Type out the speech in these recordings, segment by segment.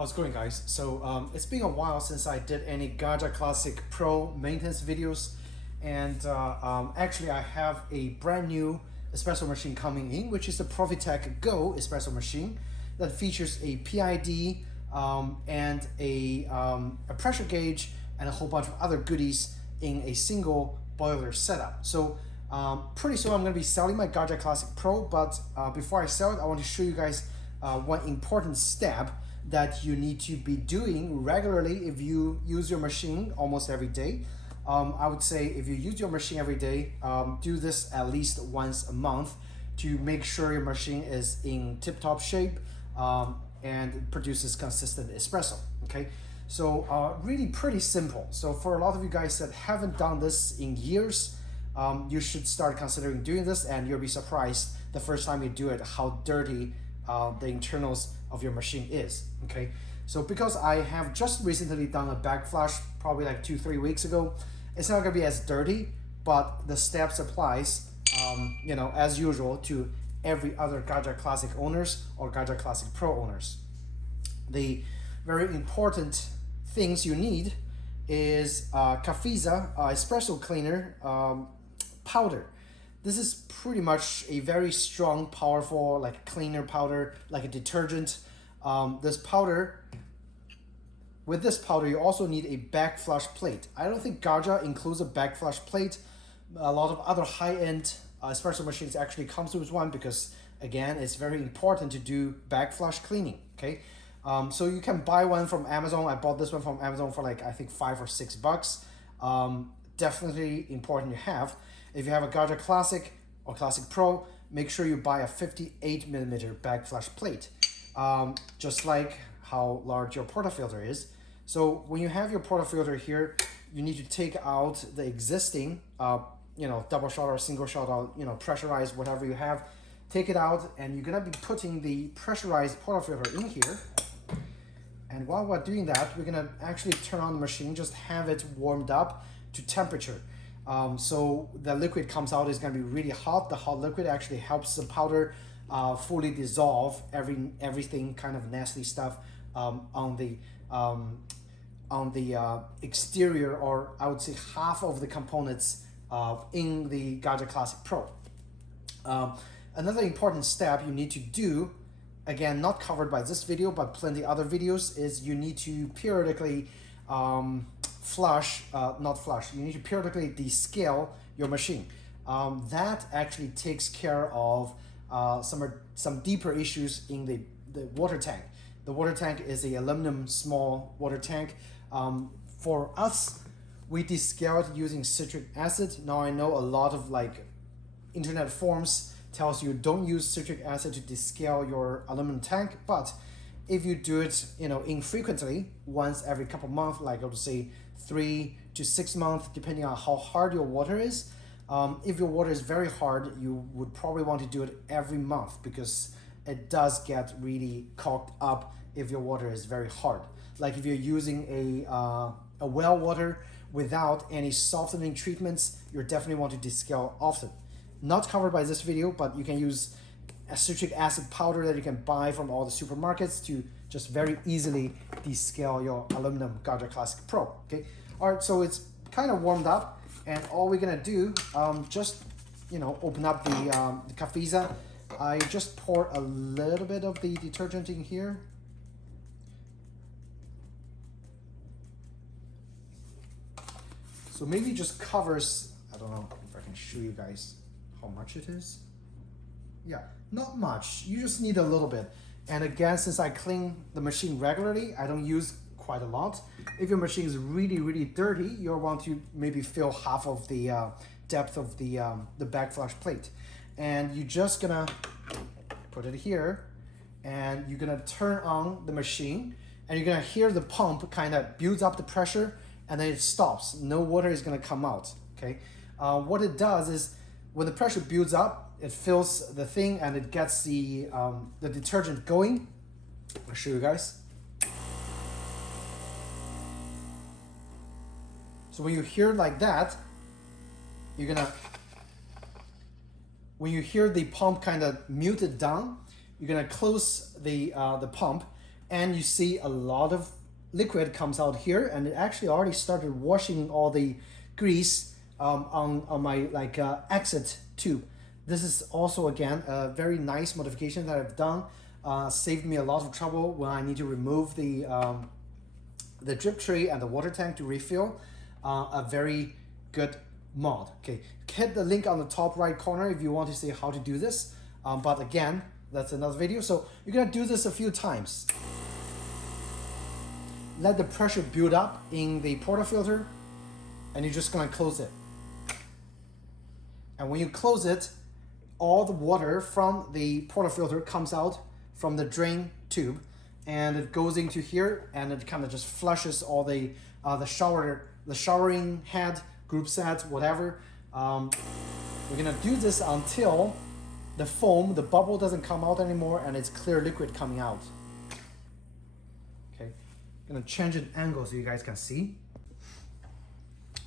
How's it going, guys? So it's been a while since I did any Gaggia Classic Pro maintenance videos, and actually I have a brand new espresso machine coming in, which is the Profitec Go espresso machine that features a PID and a pressure gauge and a whole bunch of other goodies in a single boiler setup. So pretty soon I'm going to be selling my Gaggia Classic Pro, but before I sell it, I want to show you guys one important step that you need to be doing regularly if you use your machine almost every day. I would say if you use your machine every day, do this at least once a month to make sure your machine is in tip-top shape and produces consistent espresso, okay? So really pretty simple. So for a lot of you guys that haven't done this in years, you should start considering doing this, and you'll be surprised the first time you do it how dirty the internals of your machine is, okay? So because I have just recently done a back flush, probably like 2-3 weeks ago, it's not gonna be as dirty, but the steps applies, you know, as usual to every other Gaggia Classic owners or Gaggia Classic Pro owners. The very important things you need is Cafesa espresso cleaner powder. This is pretty much a very strong, powerful, like cleaner powder, like a detergent. This powder, with this powder, you also need a back flush plate. I don't think Gaggia includes a back flush plate. A lot of other high-end espresso machines actually comes with one because, again, it's very important to do back flush cleaning, okay? So you can buy one from Amazon. I bought this one from Amazon for like, I think $5 or $6. Definitely important to have. If you have a Gaggia Classic or Classic Pro, make sure you buy a 58mm back flush plate, just like how large your portafilter is. So when you have your portafilter here, you need to take out the existing, you know, double shot or single shot or, you know, pressurized, whatever you have. Take it out, and you're gonna be putting the pressurized portafilter in here. And while we're doing that, we're gonna actually turn on the machine, just have it warmed up to temperature. So the liquid comes out is going to be really hot. The hot liquid actually helps the powder fully dissolve everything kind of nasty stuff on the exterior, or I would say half of the components in the Gaggia Classic Pro. Another important step you need to do, again not covered by this video but plenty other videos, is you need to periodically you need to periodically descale your machine. That actually takes care of some deeper issues in the water tank. The water tank is a aluminum small water tank. For us, we descale it using citric acid. Now I know a lot of like internet forums tells you don't use citric acid to descale your aluminum tank, but if you do it, you know, infrequently, once every couple months, like I would say 3 to 6 months, depending on how hard your water is. If your water is very hard, you would probably want to do it every month because it does get really cocked up if your water is very hard. Like if you're using a well water without any softening treatments, you definitely want to descale often. Not covered by this video, but you can use a citric acid powder that you can buy from all the supermarkets to just very easily descale your aluminum Gaggia Classic Pro, okay? All right, so it's kind of warmed up, and all we're gonna do, just, you know, open up the Cafesa. I just pour a little bit of the detergent in here. So maybe just covers, I don't know if I can show you guys how much it is. Yeah, not much. You just need a little bit. And again, since I clean the machine regularly, I don't use quite a lot. If your machine is really, really dirty, you'll want to maybe fill half of the depth of the back flush plate. And you're just gonna put it here, and you're gonna turn on the machine, and you're gonna hear the pump kind of builds up the pressure, and then it stops. No water is gonna come out, okay? What it does is, when the pressure builds up, it fills the thing and it gets the detergent going. I'll show you guys. So when you hear like that, when you hear the pump kind of muted down, you're gonna close the pump, and you see a lot of liquid comes out here, and it actually already started washing all the grease on my exit tube. This is also again a very nice modification that I've done. Saved me a lot of trouble when I need to remove the drip tray and the water tank to refill. A very good mod. Okay, hit the link on the top right corner if you want to see how to do this. But again, that's another video. So you're gonna do this a few times. Let the pressure build up in the portafilter, and you're just gonna close it. And when you close it, all the water from the portafilter comes out from the drain tube, and it goes into here, and it kind of just flushes all the showering head, group set, whatever. We're gonna do this until the foam, the bubble doesn't come out anymore, and it's clear liquid coming out. Okay, I'm gonna change an angle so you guys can see.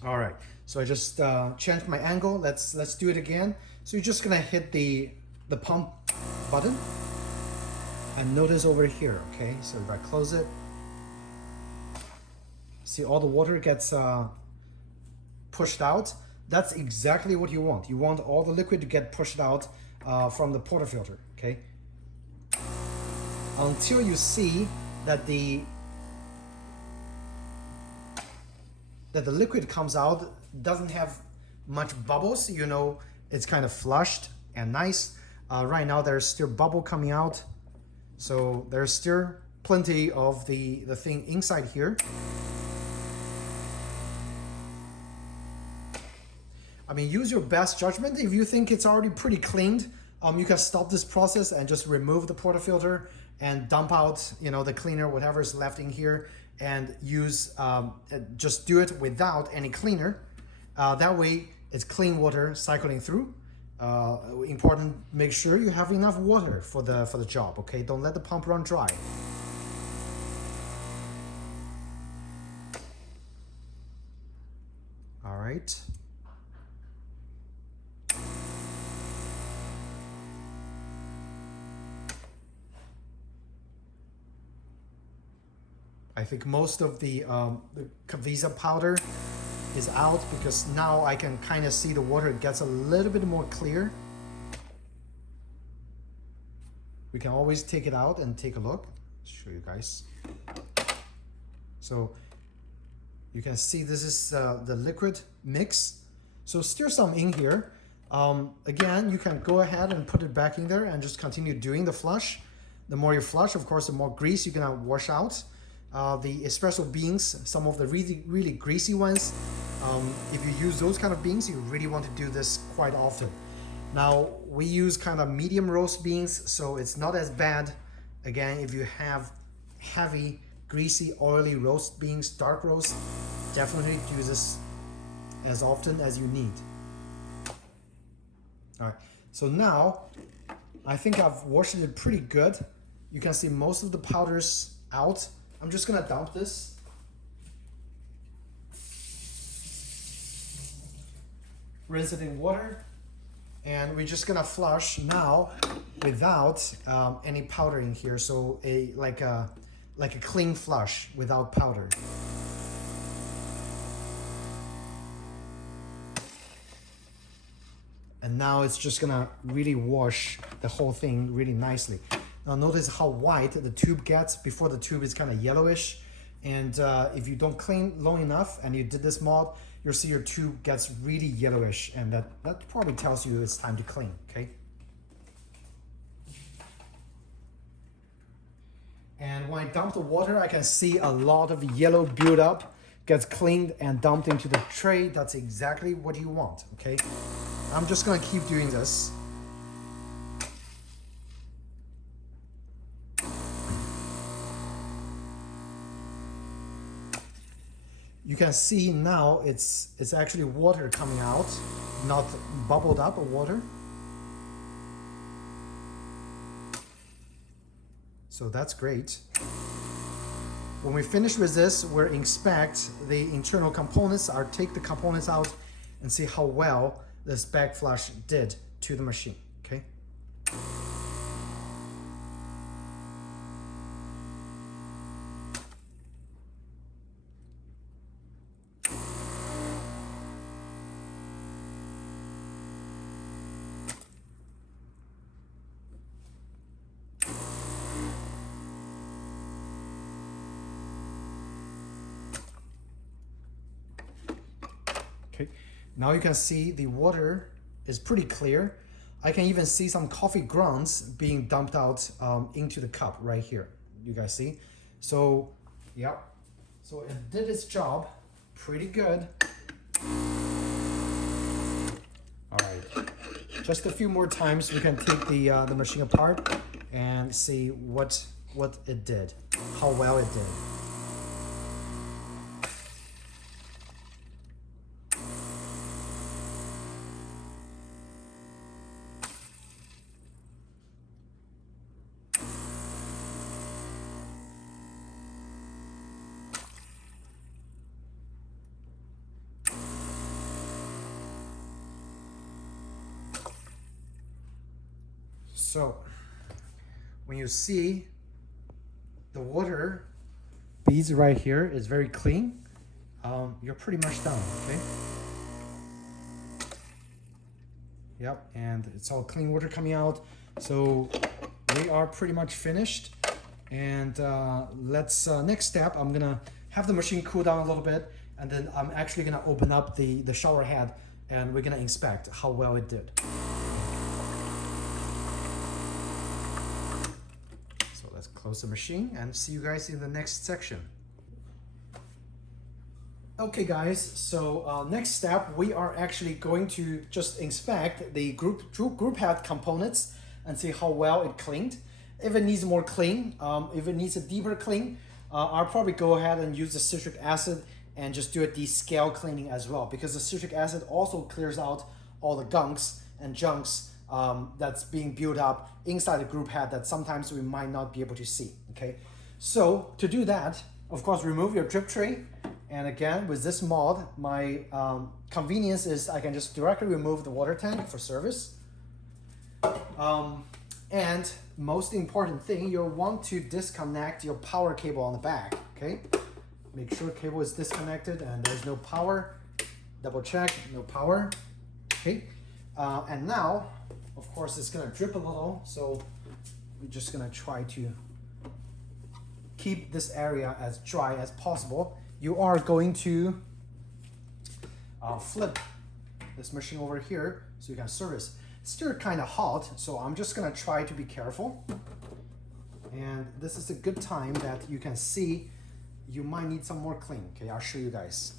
All right, so I just changed my angle. Let's do it again. So you're just gonna hit the pump button, and notice over here. Okay, so if I close it, see all the water gets pushed out. That's exactly what you want. You want all the liquid to get pushed out from the portafilter. Okay, until you see that the liquid comes out, doesn't have much bubbles, you know it's kind of flushed and nice. Right now there's still bubble coming out, so there's still plenty of the thing inside here. I mean, use your best judgment. If you think it's already pretty cleaned, you can stop this process and just remove the portafilter and dump out, you know, the cleaner, whatever is left in here, and use just do it without any cleaner. That way it's clean water cycling through. Important, make sure you have enough water for the job. Okay, don't let the pump run dry. All right. I think most of the Cavisa powder is out, because now I can kind of see the water gets a little bit more clear. We can always take it out and take a look. Let's show you guys. So you can see this is the liquid mix. So still some in here. Again, you can go ahead and put it back in there and just continue doing the flush. The more you flush, of course, the more grease you're gonna wash out. The espresso beans, some of the really greasy ones, if you use those kind of beans, you really want to do this quite often. Now, we use kind of medium roast beans, so it's not as bad. Again, if you have heavy, greasy, oily roast beans, dark roast, definitely use this as often as you need. All right, so now I think I've washed it pretty good. You can see most of the powders out. I'm just gonna dump this. Rinse it in water, and we're just gonna flush now without any powder in here. So like a clean flush without powder. And now it's just gonna really wash the whole thing really nicely. Now notice how white the tube gets before the tube is kind of yellowish. And if you don't clean long enough and you did this mod, you'll see your tube gets really yellowish, and that probably tells you it's time to clean, okay? And when I dump the water, I can see a lot of yellow buildup gets cleaned and dumped into the tray. That's exactly what you want, okay? I'm just gonna keep doing this. You can see now it's actually water coming out, not bubbled up water. So that's great. When we finish with this, we'll inspect the internal components. I'll take the components out and see how well this backflush did to the machine, okay? Okay, now you can see the water is pretty clear. I can even see some coffee grounds being dumped out into the cup right here. You guys see? So, yeah. So it did its job pretty good. All right. Just a few more times we can take the machine apart and see what it did, how well it did. So when you see the water beads right here is very clean, you're pretty much done, okay? Yep, and it's all clean water coming out. So we are pretty much finished. And let's, next step, I'm gonna have the machine cool down a little bit, and then I'm actually gonna open up the shower head and we're gonna inspect how well it did. Close the machine and see you guys in the next section. Okay guys, so next step, we are actually going to just inspect the group head components and see how well it cleaned. If it needs more clean, if it needs a deeper clean, I'll probably go ahead and use the citric acid and just do a descale cleaning as well, because the citric acid also clears out all the gunks and junks that's being built up inside the group head that sometimes we might not be able to see, okay? So to do that, of course, remove your drip tray. And again, with this mod, my convenience is I can just directly remove the water tank for service. And most important thing, you'll want to disconnect your power cable on the back, okay? Make sure cable is disconnected and there's no power. Double check, no power, okay? And now, of course, it's gonna drip a little, so we're just gonna try to keep this area as dry as possible. You are going to flip this machine over here so you can service. It's still kind of hot, so I'm just gonna try to be careful. And this is a good time that you can see you might need some more clean. Okay, I'll show you guys.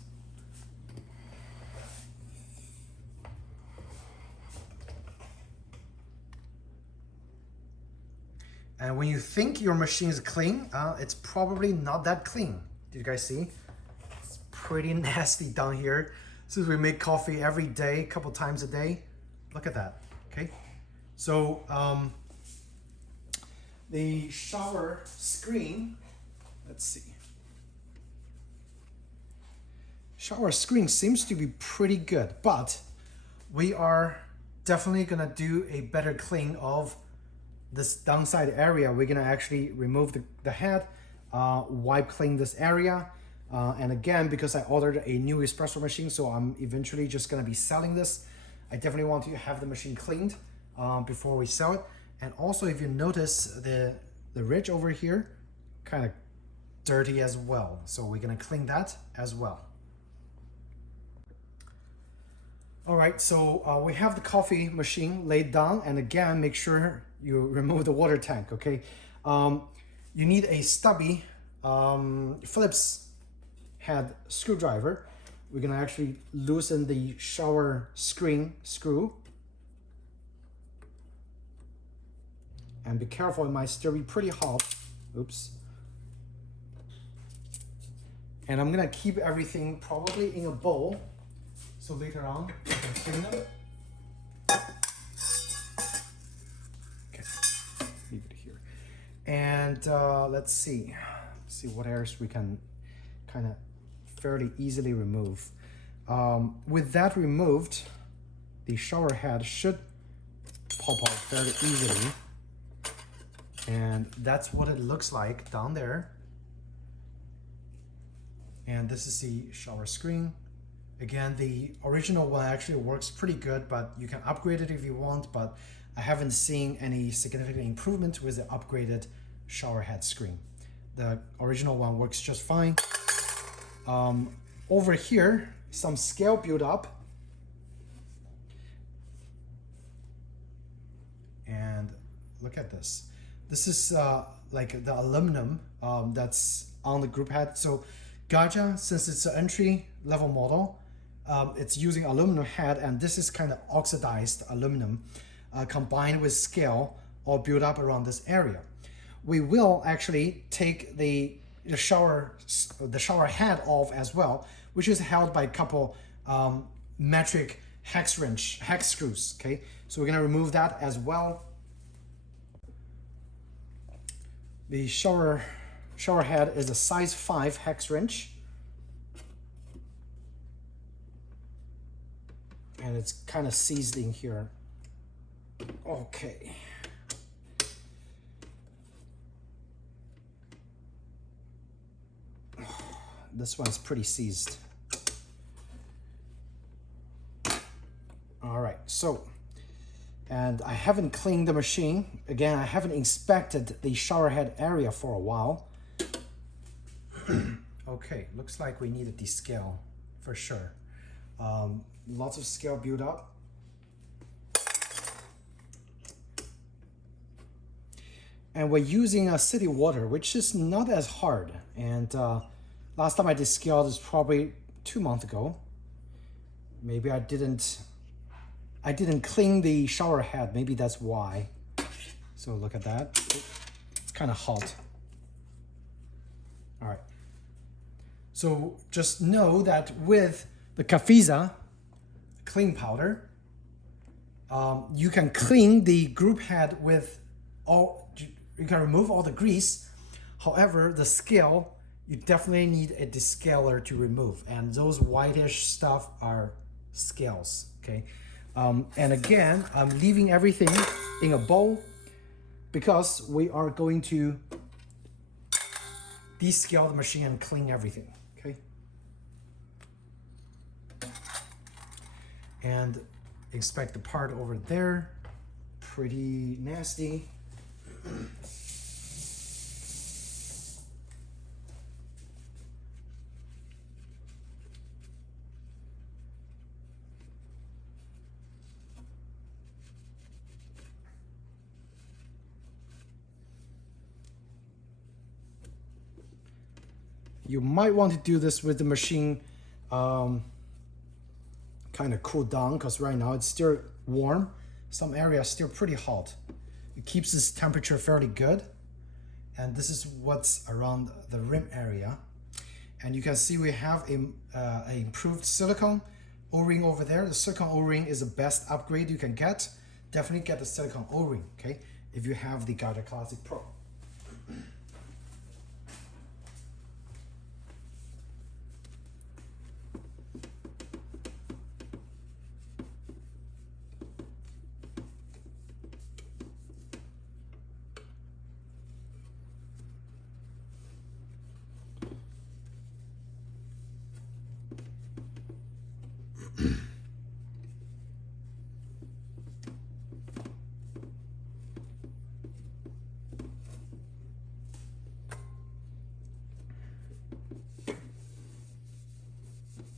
And when you think your machine is clean, it's probably not that clean. Did you guys see? It's pretty nasty down here. Since we make coffee every day, a couple times a day. Look at that, okay? So the shower screen, let's see. Shower screen seems to be pretty good, but we are definitely gonna do a better clean of this downside area. We're gonna actually remove the head, wipe clean this area. And again, because I ordered a new espresso machine, so I'm eventually just gonna be selling this. I definitely want to have the machine cleaned before we sell it. And also, if you notice the ridge over here, kind of dirty as well. So we're gonna clean that as well. All right, so we have the coffee machine laid down, and again, make sure you remove the water tank, okay? You need a stubby Phillips head screwdriver. We're gonna actually loosen the shower screen screw. And be careful, it might still be pretty hot. Oops. And I'm gonna keep everything probably in a bowl, so later on I can clean them. Okay, leave it here. And let's see what else we can kind of fairly easily remove. With that removed, the shower head should pop off fairly easily. And that's what it looks like down there. And this is the shower screen. Again, the original one actually works pretty good, but you can upgrade it if you want, but I haven't seen any significant improvement with the upgraded shower head screen. The original one works just fine. Over here, some scale build up. And look at this. This is like the aluminum that's on the group head. So Gaggia, since it's an entry level model, it's using aluminum head, and this is kind of oxidized aluminum combined with scale all built up around this area. We will actually take the shower head off as well, which is held by a couple metric hex screws. Okay, so we're gonna remove that as well. The shower head is a size 5 hex wrench, and it's kind of seized in here. Okay. This one's pretty seized. All right, so, and I haven't cleaned the machine. Again, I haven't inspected the shower head area for a while. Okay, looks like we need a descale for sure. Lots of scale build up. And we're using city water, which is not as hard. And last time I descaled is probably 2 months ago. Maybe I didn't clean the shower head. Maybe that's why. So look at that. It's kind of hot. All right. So just know that with the Cafiza clean powder, you can clean the group head with all. You can remove all the grease. However, the scale, you definitely need a descaler to remove. And those whitish stuff are scales, okay? And again, I'm leaving everything in a bowl because we are going to descale the machine and clean everything, okay? And inspect the part over there. Pretty nasty. You might want to do this with the machine kind of cooled down, because right now it's still warm. Some areas still pretty hot. It keeps this temperature fairly good. And this is what's around the rim area. And you can see we have a improved silicone O-ring over there. The silicone O-ring is the best upgrade you can get. Definitely get the silicone O-ring, okay, if you have the Gaggia Classic Pro.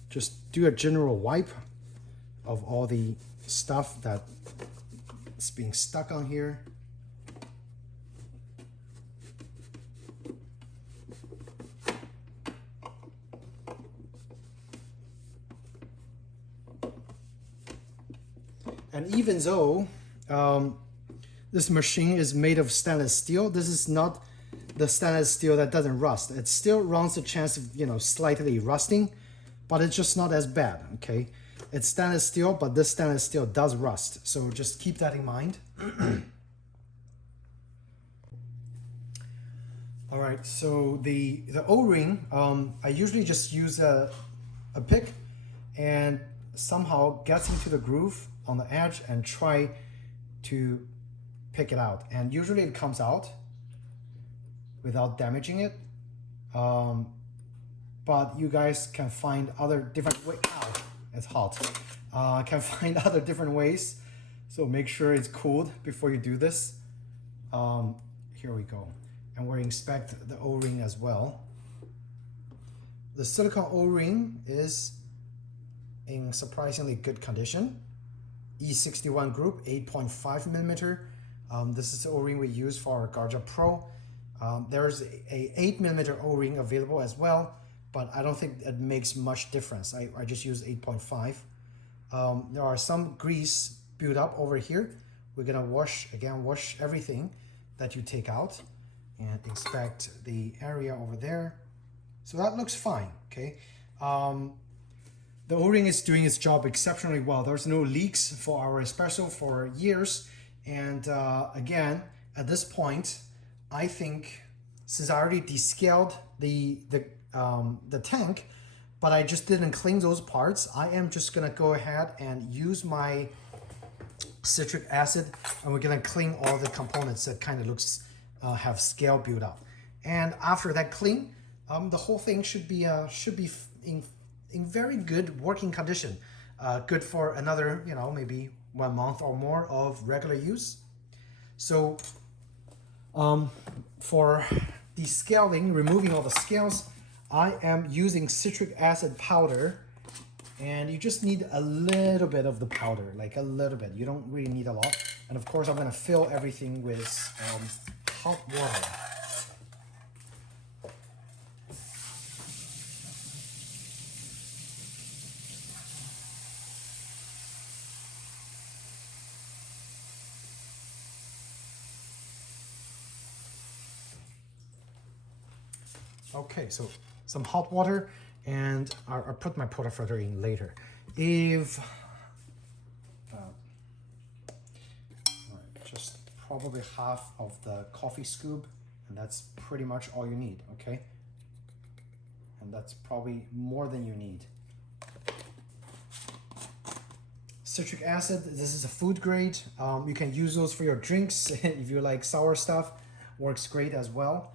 Just do a general wipe of all the stuff that's being stuck on here. And even though this machine is made of stainless steel, this is not the stainless steel that doesn't rust. It still runs the chance of, slightly rusting, but it's just not as bad, okay? It's stainless steel, but this stainless steel does rust. So just keep that in mind. All right, so the O-ring, I usually just use a pick and somehow gets into the groove on the edge and try to pick it out. And usually it comes out without damaging it. But you guys can find other different ways. Ow, it's hot. Can find other different ways. So make sure it's cooled before you do this. Here we go. And we'll inspect the O-ring as well. The silicone O-ring is in surprisingly good condition. E61 group, 8.5 millimeter. This is the O-ring we use for our Gaggia Pro. There's a 8 millimeter O-ring available as well, but I don't think it makes much difference. I just use 8.5. There are some grease built up over here. We're gonna wash everything that you take out and inspect the area over there. So that looks fine, okay? The O-ring is doing its job exceptionally well. There's no leaks for our Espresso for years. And again, at this point, I think since I already descaled the tank, but I just didn't clean those parts, I am just gonna go ahead and use my citric acid, and we're gonna clean all the components that kind of looks have scale built up. And after that clean, the whole thing should be in very good working condition, good for another, you know, maybe 1 month or more of regular use. So for descaling, removing all the scales, I am using citric acid powder, and you just need a little bit of the powder, like a little bit. You don't really need a lot. And of course, I'm gonna fill everything with hot water. Okay, so some hot water, and I'll put my portafilter in later. If just probably half of the coffee scoop, and that's pretty much all you need, okay? And that's probably more than you need. Citric acid, this is a food grade. You can use those for your drinks if you like sour stuff, works great as well.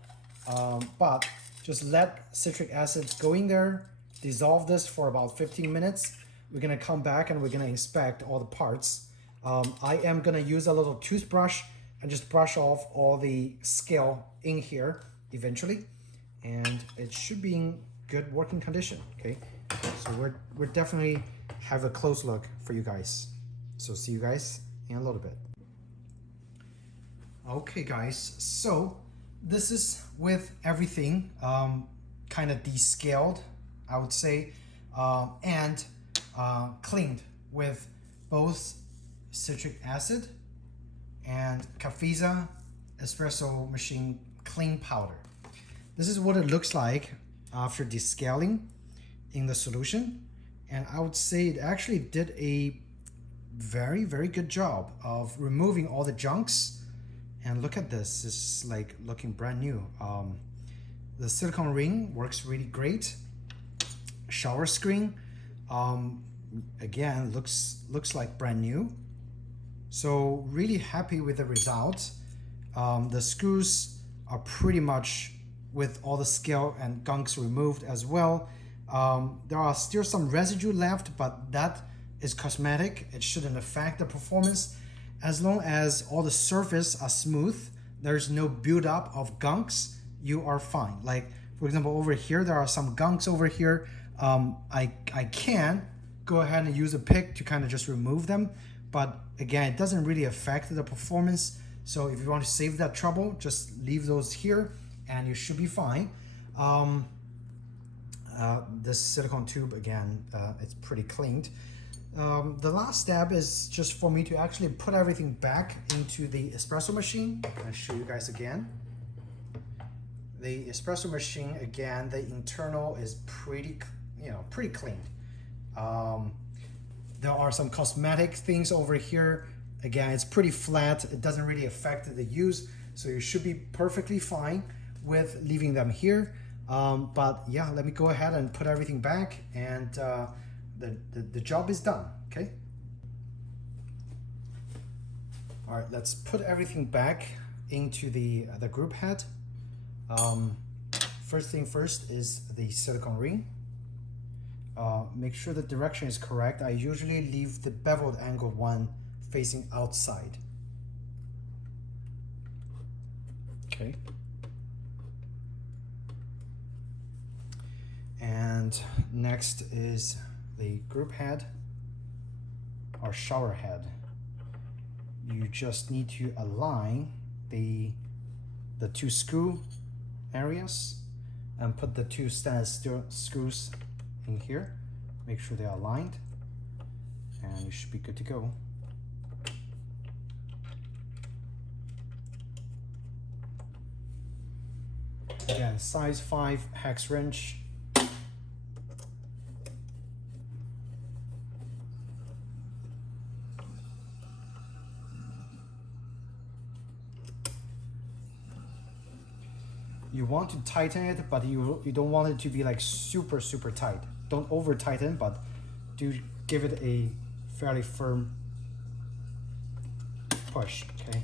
But just let citric acid go in there, dissolve this for about 15 minutes. We're gonna come back and we're gonna inspect all the parts. I am gonna use a little toothbrush and just brush off all the scale in here eventually. And it should be in good working condition, okay? So we're definitely have a close look for you guys. So see you guys in a little bit. Okay guys, so this is with everything kind of descaled, I would say, and cleaned with both citric acid and Cafesa espresso machine clean powder. This is what it looks like after descaling in the solution, and I would say it actually did a very, very good job of removing all the junks. And look at this, it's like looking brand new. The silicone ring works really great. Shower screen, again, looks like brand new. So really happy with the result. The screws are pretty much with all the scale and gunks removed as well. There are still some residue left, but that is cosmetic. It shouldn't affect the performance. As long as all the surface are smooth, there's no buildup of gunks, you are fine. Like for example, over here, there are some gunks over here. I can go ahead and use a pick to kind of just remove them. But again, it doesn't really affect the performance. So if you want to save that trouble, just leave those here and you should be fine. This silicone tube, again, it's pretty cleaned. The last step is just for me to actually put everything back into the espresso machine. I'll show you guys again. The espresso machine, again, the internal is pretty clean. There are some cosmetic things over here. Again, it's pretty flat. It doesn't really affect the use, so you should be perfectly fine with leaving them here. But yeah, let me go ahead and put everything back, and the job is done, okay? All right, let's put everything back into the group head. First thing first is the silicone ring. Make sure the direction is correct. I usually leave the beveled angle one facing outside. Okay. And next is the group head or shower head, you just need to align the two screw areas and put the two stainless steel screws in here. Make sure they are aligned, and you should be good to go. Again, size 5 hex wrench. You want to tighten it, but you don't want it to be like super tight. Don't over tighten, but do give it a fairly firm push, okay?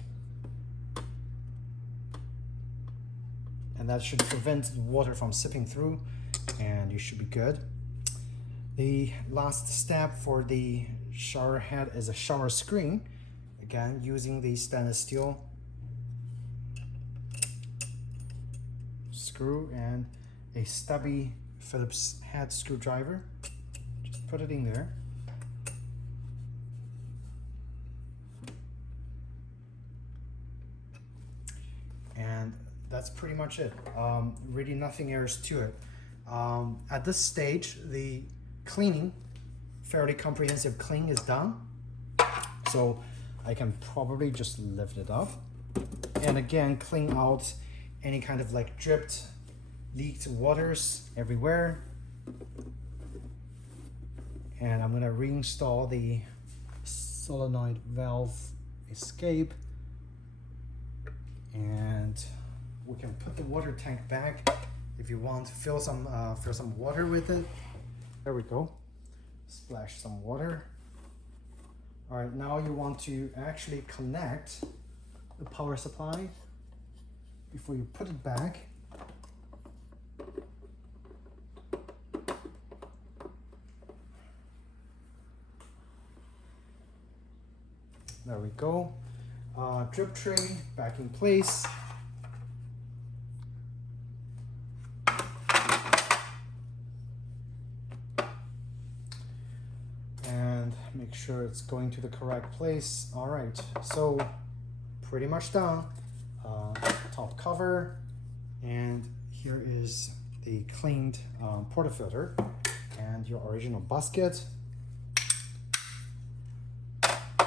And that should prevent water from seeping through, and you should be good. The last step for the shower head is a shower screen. Again, using the stainless steel screw and a stubby Phillips head screwdriver. Just put it in there. And that's pretty much it. Really nothing else to it. At this stage, the cleaning, fairly comprehensive clean is done. So I can probably just lift it up. And again, clean out any kind of like dripped, leaked waters everywhere. And I'm gonna reinstall the solenoid valve escape. And we can put the water tank back if you want. Fill some water with it. There we go. Splash some water. All right, now you want to actually connect the power supply before you put it back. There we go. Drip tray back in place. And make sure it's going to the correct place. All right, so pretty much done. Top cover, and here is the cleaned portafilter and your original basket.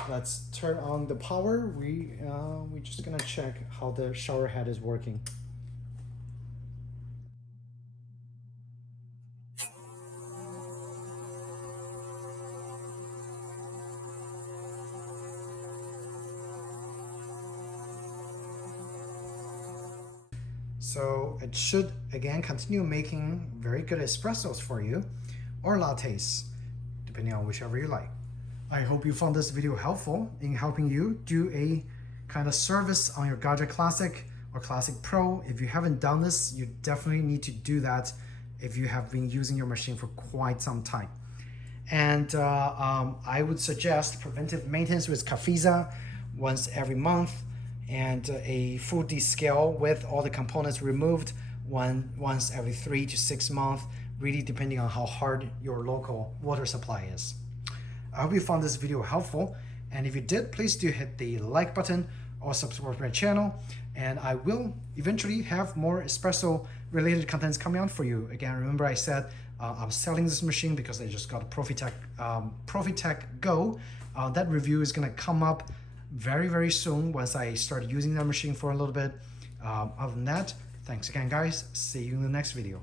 Let's turn on the power. We're just gonna check how the shower head is working. So it should again continue making very good espressos for you, or lattes, depending on whichever you like. I hope you found this video helpful in helping you do a kind of service on your Gaggia Classic or Classic Pro. If you haven't done this, you definitely need to do that if you have been using your machine for quite some time. And I would suggest preventive maintenance with Cafiza once every month, and a full descale with all the components removed once every 3 to 6 months, really depending on how hard your local water supply is. I hope you found this video helpful, and if you did, please do hit the like button or subscribe to my channel, and I will eventually have more espresso related contents coming out for you. Again, remember I said I'm selling this machine because I just got a Profitec Go. That review is gonna come up very soon once I start using that machine for a little bit. Other than that, thanks again guys, see you in the next video.